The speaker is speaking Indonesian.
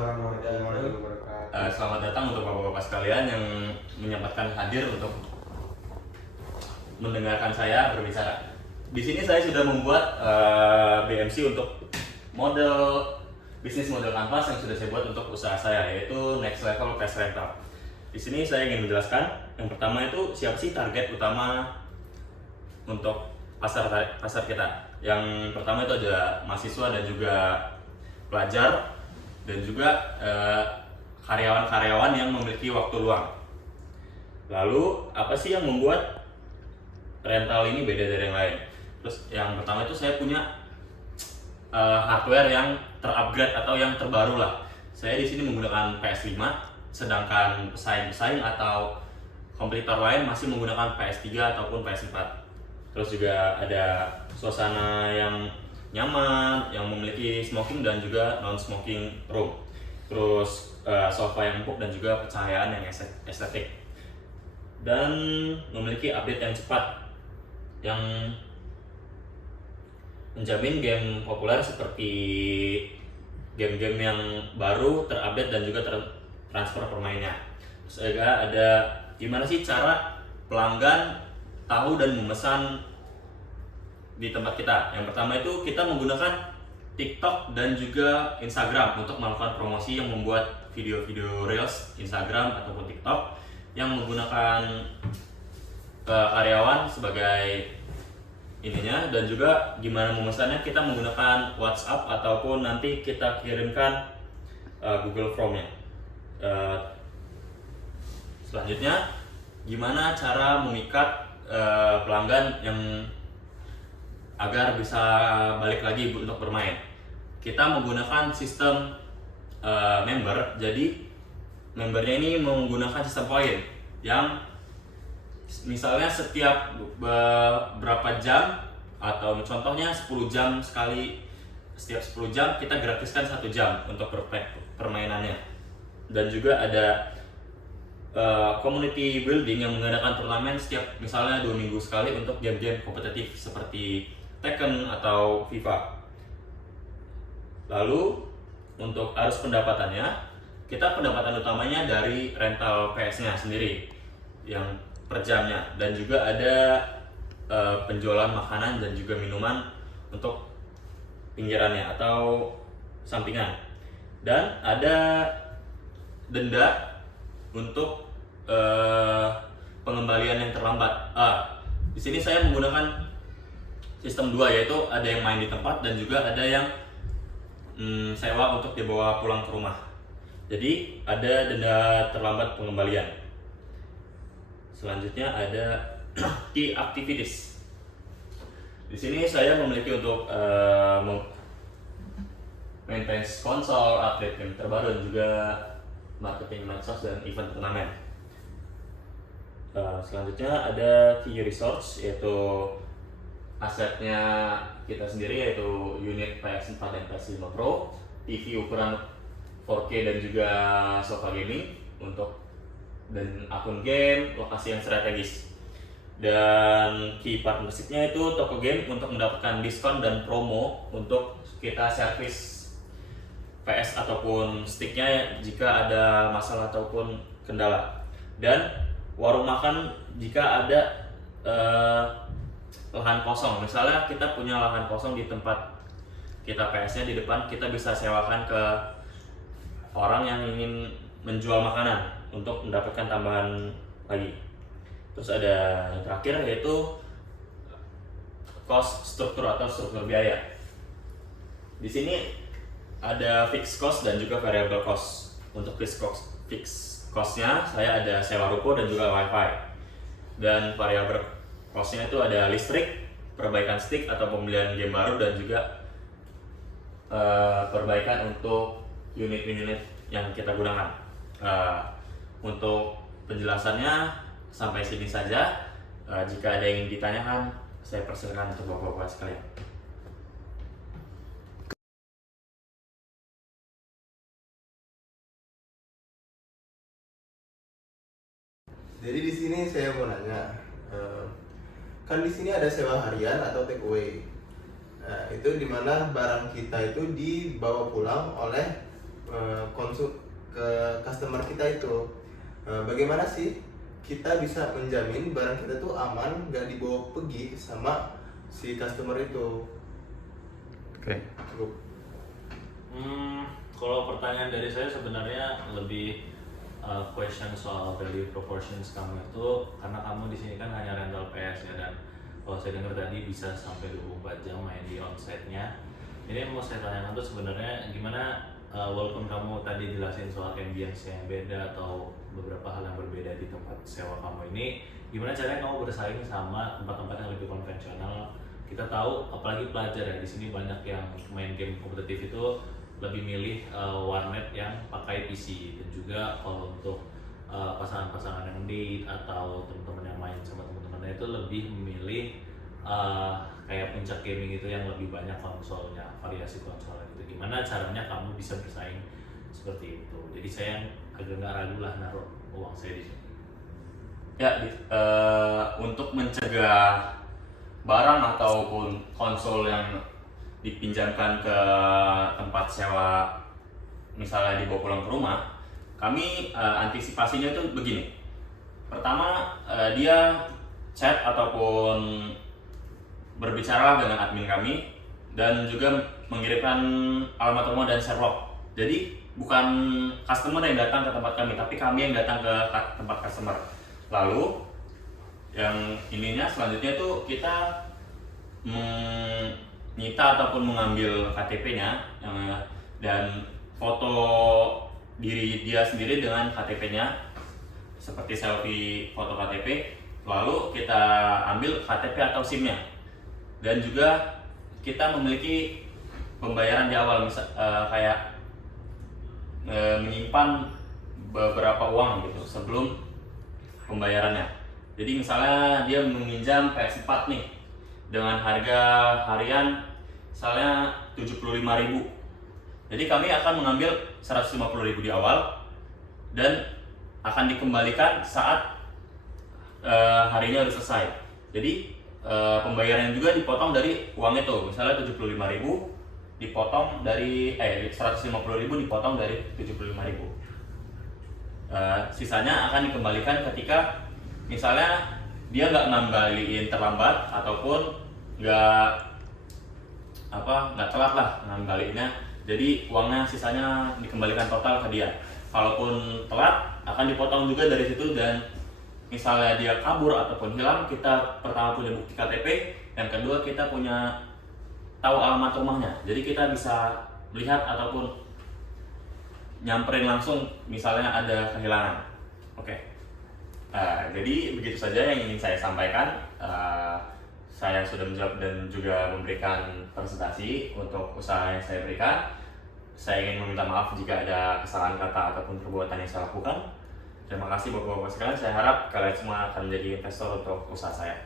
Waalaikumsalam warahmatullahi wabarakatuh. Selamat datang untuk bapak-bapak sekalian yang menyempatkan hadir untuk mendengarkan saya berbicara. Di sini saya sudah membuat BMC untuk model bisnis model kanvas yang sudah saya buat untuk usaha saya, yaitu Next Level Fast Rental. Di sini saya ingin menjelaskan yang pertama itu siapa sih target utama untuk pasar kita. Yang pertama itu ada mahasiswa dan juga pelajar dan juga karyawan-karyawan yang memiliki waktu luang. Lalu apa sih yang membuat rental ini beda dari yang lain? Terus yang pertama itu saya punya hardware yang terupgrade atau yang terbaru lah. Saya di sini menggunakan PS5, sedangkan pesaing-pesaing atau kompetitor lain masih menggunakan PS3 ataupun PS4. Terus juga ada suasana yang nyaman, yang memiliki smoking dan juga non-smoking room. Terus sofa yang empuk dan juga pencahayaan yang estetik. Dan memiliki update yang cepat yang menjamin game populer seperti game-game yang baru terupdate dan juga transfer permainnya. Terus juga ada gimana sih cara pelanggan tahu dan memesan di tempat kita. Yang pertama itu kita menggunakan TikTok dan juga Instagram untuk melakukan promosi yang membuat video-video Reels Instagram ataupun TikTok yang menggunakan karyawan sebagai ininya, dan juga gimana memesannya kita menggunakan WhatsApp ataupun nanti kita kirimkan Google Form-nya. Selanjutnya gimana cara memikat pelanggan yang agar bisa balik lagi untuk bermain. Kita menggunakan sistem member, jadi membernya ini menggunakan sistem poin yang misalnya setiap berapa jam, atau contohnya 10 jam sekali, setiap 10 jam kita gratiskan 1 jam untuk permainannya. Dan juga ada community building yang mengadakan turnamen setiap misalnya 2 minggu sekali untuk game-game kompetitif seperti Tekken atau FIFA. Lalu untuk arus pendapatannya, kita pendapatan utamanya dari rental PS-nya sendiri yang per jamnya, dan juga ada penjualan makanan dan juga minuman untuk pinggirannya atau sampingan, dan ada denda untuk pengembalian yang terlambat. Di sini saya menggunakan sistem 2, yaitu ada yang main di tempat dan juga ada yang sewa untuk dibawa pulang ke rumah. Jadi ada denda terlambat pengembalian. Selanjutnya ada key activities. Di sini saya memiliki untuk maintenance konsol, update game terbaru, dan juga marketing medsos dan event turnamen. Selanjutnya ada key resource, yaitu asetnya kita sendiri, yaitu unit PS4 dan PS5 Pro, TV ukuran 4K dan juga sofa gaming untuk dan akun game, lokasi yang strategis. Dan key partnership-nya itu toko game untuk mendapatkan diskon dan promo untuk kita servis PS ataupun sticknya jika ada masalah ataupun kendala. Dan warung makan jika ada lahan kosong, misalnya kita punya lahan kosong di tempat kita PS-nya di depan, kita bisa sewakan ke orang yang ingin menjual makanan untuk mendapatkan tambahan lagi. Terus ada yang terakhir, yaitu cost struktur atau struktur biaya. Di sini ada fixed cost dan juga variable cost. Untuk fixed cost-nya saya ada sewa ruko dan juga wifi. Dan variable cost-nya itu ada listrik, perbaikan stick atau pembelian game baru, dan juga perbaikan untuk unit-unit yang kita gunakan. Untuk penjelasannya sampai sini saja. Jika ada yang ingin ditanyakan, saya persilakan untuk bapak-bapak sekalian. Jadi di sini saya mau nanya, kan di sini ada sewa harian atau take away. Itu dimana barang kita itu dibawa pulang oleh ke customer kita itu. Bagaimana sih kita bisa menjamin barang kita tuh aman, nggak dibawa pergi sama si customer itu. Oke. Cukup. Kalau pertanyaan dari saya sebenarnya lebih question soal value proportions kamu itu, karena kamu di sini kan hanya rental PS ya, dan kalau saya dengar tadi bisa sampai 24 jam main di onsite-nya. Ini yang mau saya tanyakan tuh sebenarnya gimana, walaupun kamu tadi jelasin soal ambience yang beda atau beberapa hal yang berbeda di tempat sewa kamu ini, gimana caranya kamu bersaing sama tempat-tempat yang lebih konvensional? Kita tahu apalagi pelajar ya, di sini banyak yang main game kompetitif itu lebih milih warnet yang pakai PC, dan juga kalau untuk pasangan-pasangan yang date atau teman-teman yang main sama teman-temannya itu lebih memilih kayak puncak gaming itu yang lebih banyak konsolnya, variasi konsolnya gitu. Gimana caranya kamu bisa bersaing seperti itu? Jadi saya agak nggak ragu lah naruh uang saya di sini. Ya, untuk mencegah barang ataupun konsol yang dipinjamkan ke tempat sewa, misalnya dibawa pulang ke rumah, kami antisipasinya itu begini. Pertama, dia chat ataupun berbicara dengan admin kami, dan juga mengirimkan alamat rumah dan Sherlock. Jadi bukan customer yang datang ke tempat kami, tapi kami yang datang ke tempat customer. Lalu yang ininya selanjutnya itu kita menyita ataupun mengambil KTP-nya dan foto diri dia sendiri dengan KTP-nya seperti selfie foto KTP, lalu kita ambil KTP atau SIM-nya, dan juga kita memiliki pembayaran di awal, kayak menyimpan beberapa uang gitu sebelum pembayarannya. Jadi misalnya dia meminjam PS4 nih dengan harga harian misalnya 75.000. Jadi kami akan mengambil 150.000 di awal dan akan dikembalikan saat harinya udah selesai. Jadi pembayaran juga dipotong dari uang itu. Misalnya 75.000 dipotong dari 150.000 dipotong dari 75.000. Sisanya akan dikembalikan ketika misalnya dia nggak ngembaliin terlambat ataupun nggak telat lah ngembaliinnya. Jadi uangnya sisanya dikembalikan total ke dia. Kalaupun telat akan dipotong juga dari situ, dan misalnya dia kabur ataupun hilang, kita pertama punya bukti KTP, yang kedua kita punya tahu alamat rumahnya. Jadi kita bisa melihat ataupun nyamperin langsung misalnya ada kehilangan. Oke. Jadi begitu saja yang ingin saya sampaikan. Saya sudah menjawab dan juga memberikan presentasi untuk usaha yang saya berikan. Saya ingin meminta maaf jika ada kesalahan kata ataupun perbuatan yang saya lakukan. Terima kasih Bapak-Bapak sekalian. Saya harap kalian semua akan menjadi investor untuk usaha saya.